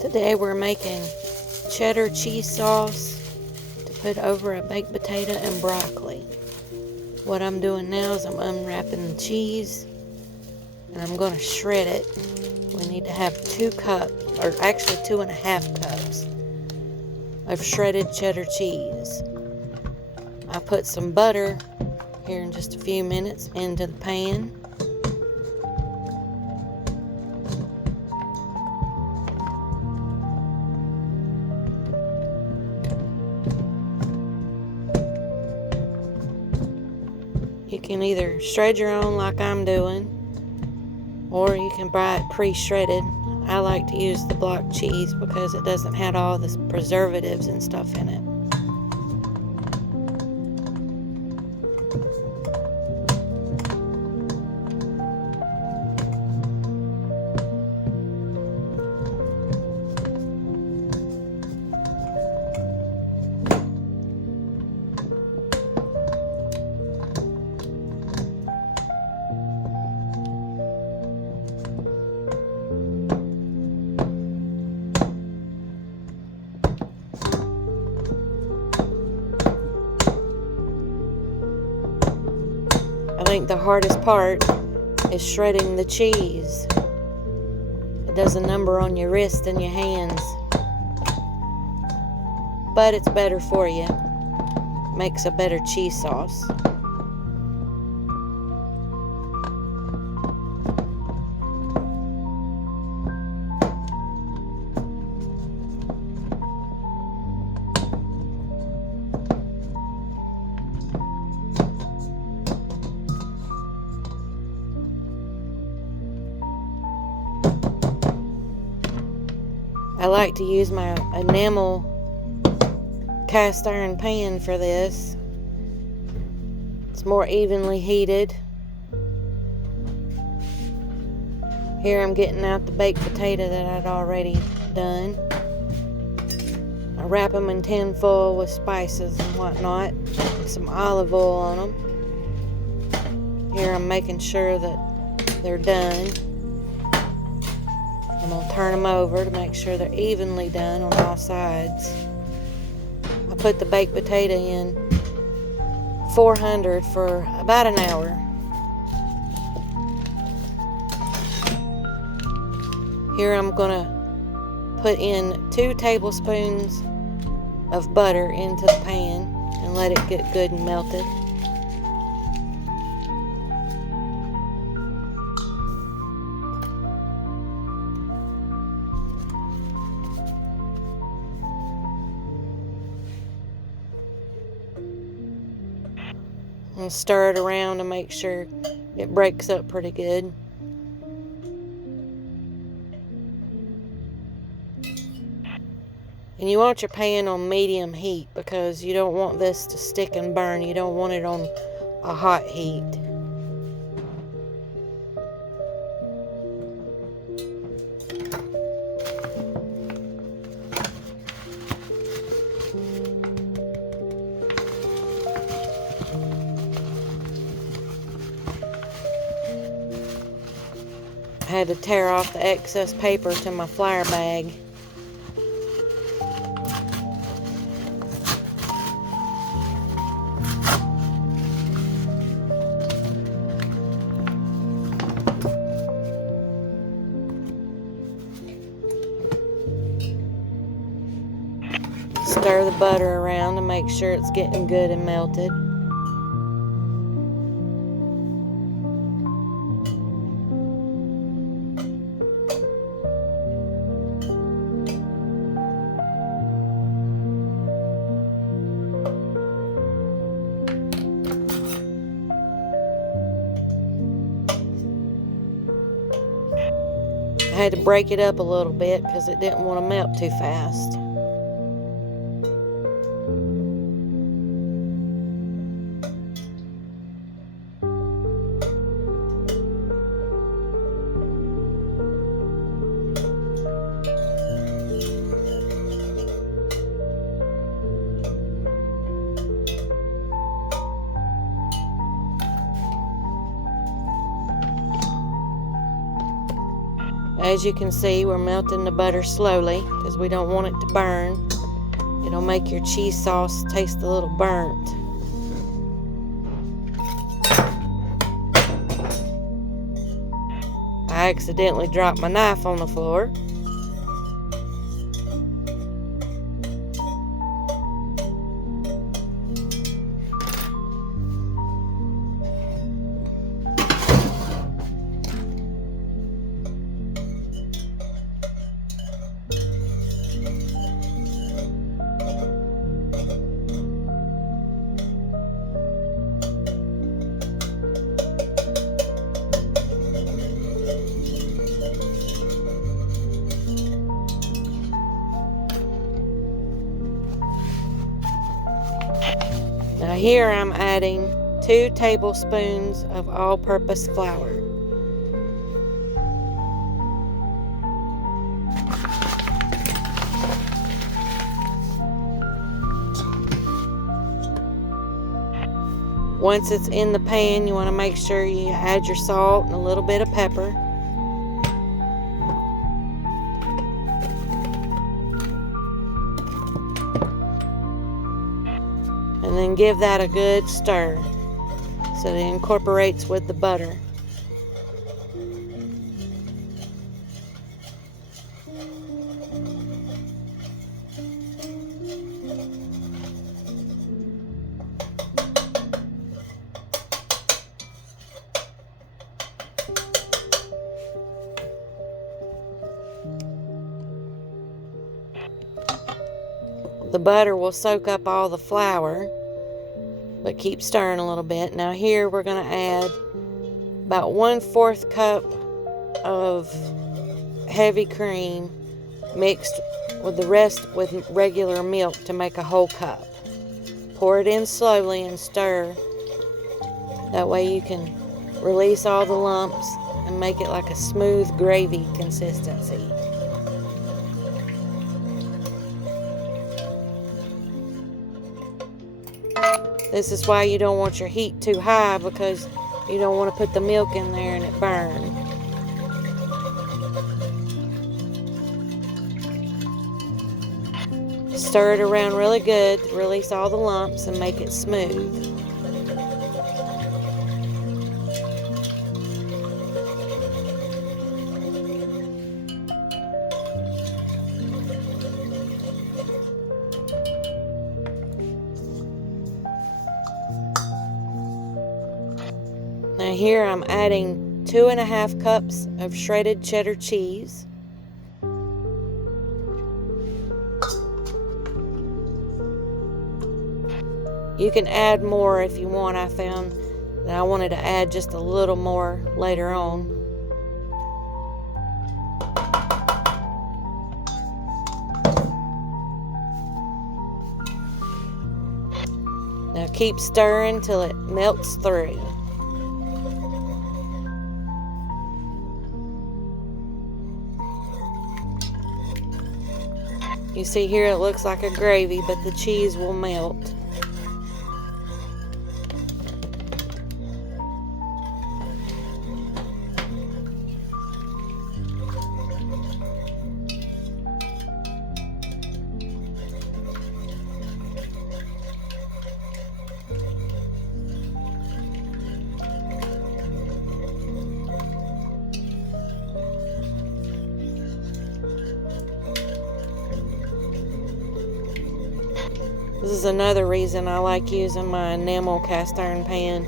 Today we're making cheddar cheese sauce to put over a baked potato and broccoli. What I'm doing now is I'm unwrapping the cheese and I'm going to shred it. We need to have 2 cups, or actually 2.5 cups of shredded cheddar cheese. I put some butter here in just a few minutes into the pan. You can either shred your own like I'm doing, or you can buy it pre-shredded. I like to use the block cheese because it doesn't have all the preservatives and stuff in it. I think the hardest part is shredding the cheese. It does a number on your wrist and your hands, but it's better for you. Makes a better cheese sauce. I like to use my enamel cast iron pan for this. It's more evenly heated. Here I'm getting out the baked potato that I'd already done. I wrap them in tin foil with spices and whatnot, and some olive oil on them. Here I'm making sure that they're done. I'm going to turn them over to make sure they're evenly done on all sides. I put the baked potato in 400 for about an hour. Here I'm going to put in 2 tablespoons of butter into the pan and let it get good and melted. And stir it around to make sure it breaks up pretty good. And you want your pan on medium heat because you don't want this to stick and burn. You don't want it on a hot heat. I had to tear off the excess paper to my flour bag. Stir the butter around to make sure it's getting good and melted. I had to break it up a little bit because it didn't want to melt too fast. As you can see, we're melting the butter slowly because we don't want it to burn. It'll make your cheese sauce taste a little burnt. I accidentally dropped my knife on the floor. Now here I'm adding 2 tablespoons of all-purpose flour. Once it's in the pan, you want to make sure you add your salt and a little bit of pepper. And then give that a good stir so that it incorporates with the butter. The butter will soak up all the flour, but keep stirring a little bit. Now here we're going to add about 1/4 cup of heavy cream mixed with the rest with regular milk to make a whole cup. Pour it in slowly and stir. That way you can release all the lumps and make it like a smooth gravy consistency. This is why you don't want your heat too high, because you don't want to put the milk in there and it burn. Stir it around really good to release all the lumps and make it smooth. Now here I'm adding 2½ cups of shredded cheddar cheese. You can add more if you want. I found that I wanted to add just a little more later on. Now keep stirring till it melts through. You see here it looks like a gravy, but the cheese will melt. This is another reason I like using my enamel cast iron pan,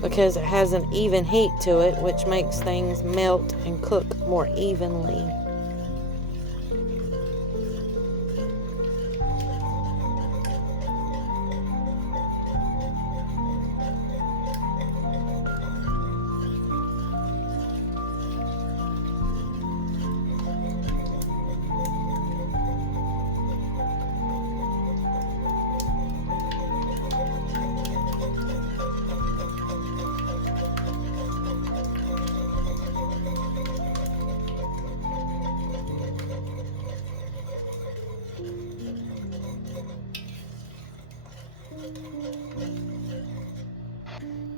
because it has an even heat to it, which makes things melt and cook more evenly.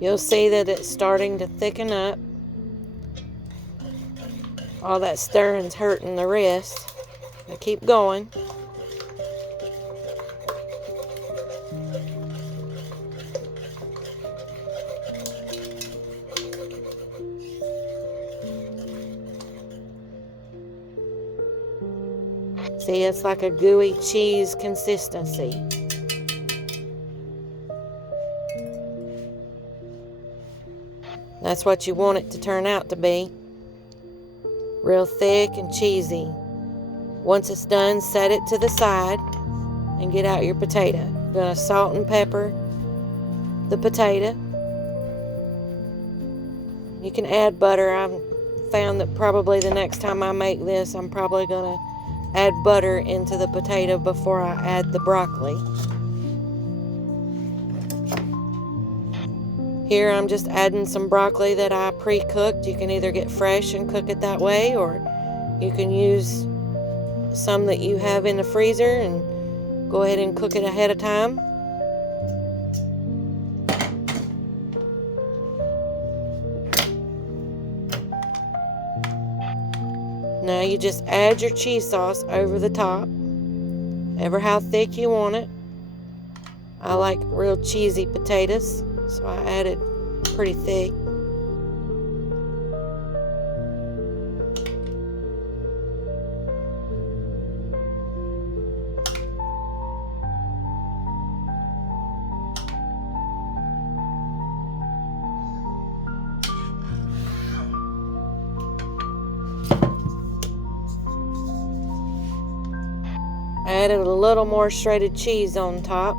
You'll see that it's starting to thicken up. All that stirring's hurting the wrist. Now keep going. See, it's like a gooey cheese consistency. That's what you want it to turn out to be. Real thick and cheesy. Once it's done, set it to the side and get out your potato. You're gonna salt and pepper the potato. You can add butter. I've found that probably the next time I make this, I'm probably gonna add butter into the potato before I add the broccoli. Here I'm just adding some broccoli that I pre-cooked. You can either get fresh and cook it that way, or you can use some that you have in the freezer and go ahead and cook it ahead of time. Now you just add your cheese sauce over the top, ever how thick you want it. I like real cheesy potatoes, so I added pretty thick. I added a little more shredded cheese on top.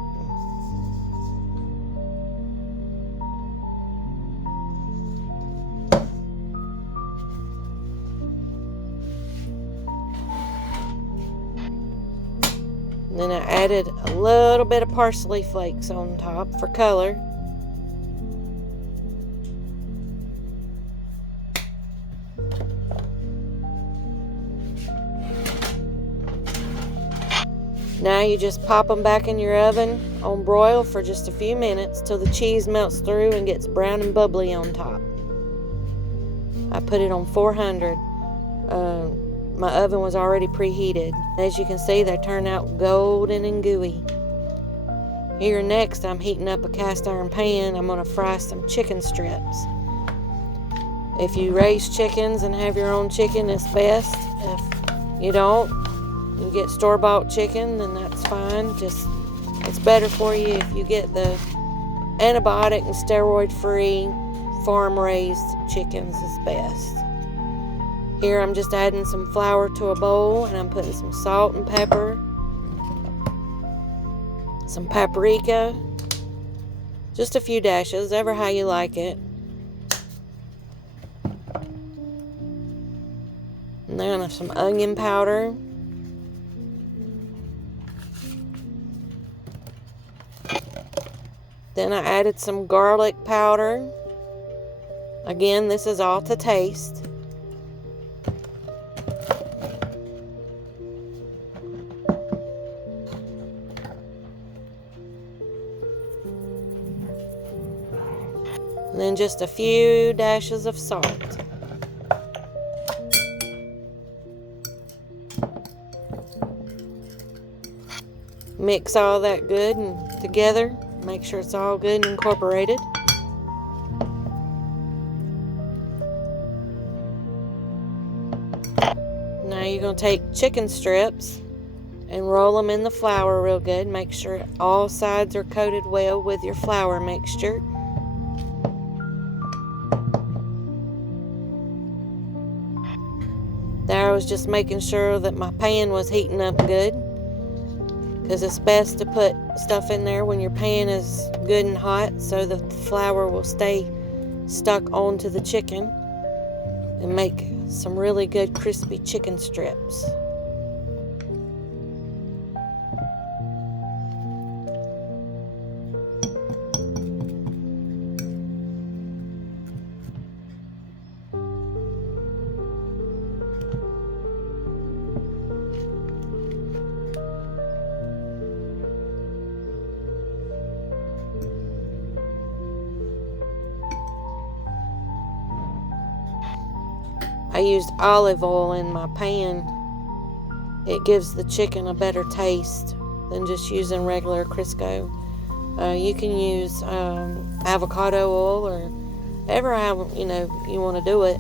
And then I added a little bit of parsley flakes on top for color. Now you just pop them back in your oven on broil for just a few minutes till the cheese melts through and gets brown and bubbly on top. I put it on 400. My oven was already preheated. As you can see, they turn out golden and gooey. Here next, I'm heating up a cast iron pan. I'm going to fry some chicken strips. If you raise chickens and have your own chicken, it's best. If you don't, you get store-bought chicken, then that's fine. It's better for you if you get the antibiotic and steroid-free farm-raised chickens is best. Here I'm just adding some flour to a bowl, and I'm putting some salt and pepper, some paprika, just a few dashes, ever how you like it. And then some onion powder. Then I added some garlic powder. Again, this is all to taste. And then just a few dashes of salt. Mix all that good and together. Make sure it's all good and incorporated. Now you're going to take chicken strips and roll them in the flour real good. Make sure all sides are coated well with your flour mixture. There, I was just making sure that my pan was heating up good, because it's best to put stuff in there when your pan is good and hot so the flour will stay stuck onto the chicken and make some really good crispy chicken strips. I used olive oil in my pan. It gives the chicken a better taste than just using regular Crisco. You can use avocado oil or whatever you want to do it.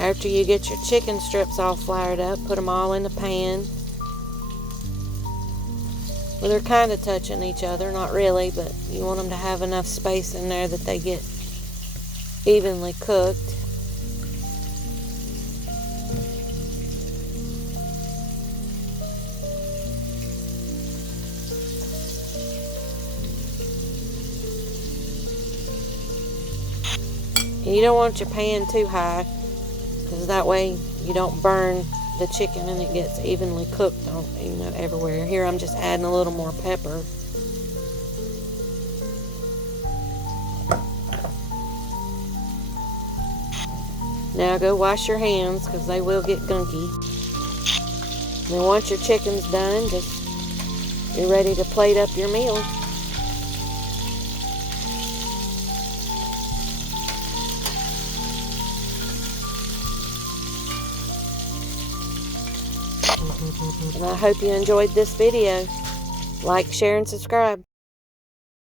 After you get your chicken strips all floured up, put them all in the pan. Well, they're kind of touching each other, not really, but you want them to have enough space in there that they get evenly cooked. And you don't want your pan too high, because that way you don't burn the chicken and it gets evenly cooked on, everywhere. Here I'm just adding a little more pepper. Now go wash your hands, because they will get gunky. And then once your chicken's done, you're ready to plate up your meal. And I hope you enjoyed this video. Like, share, and subscribe.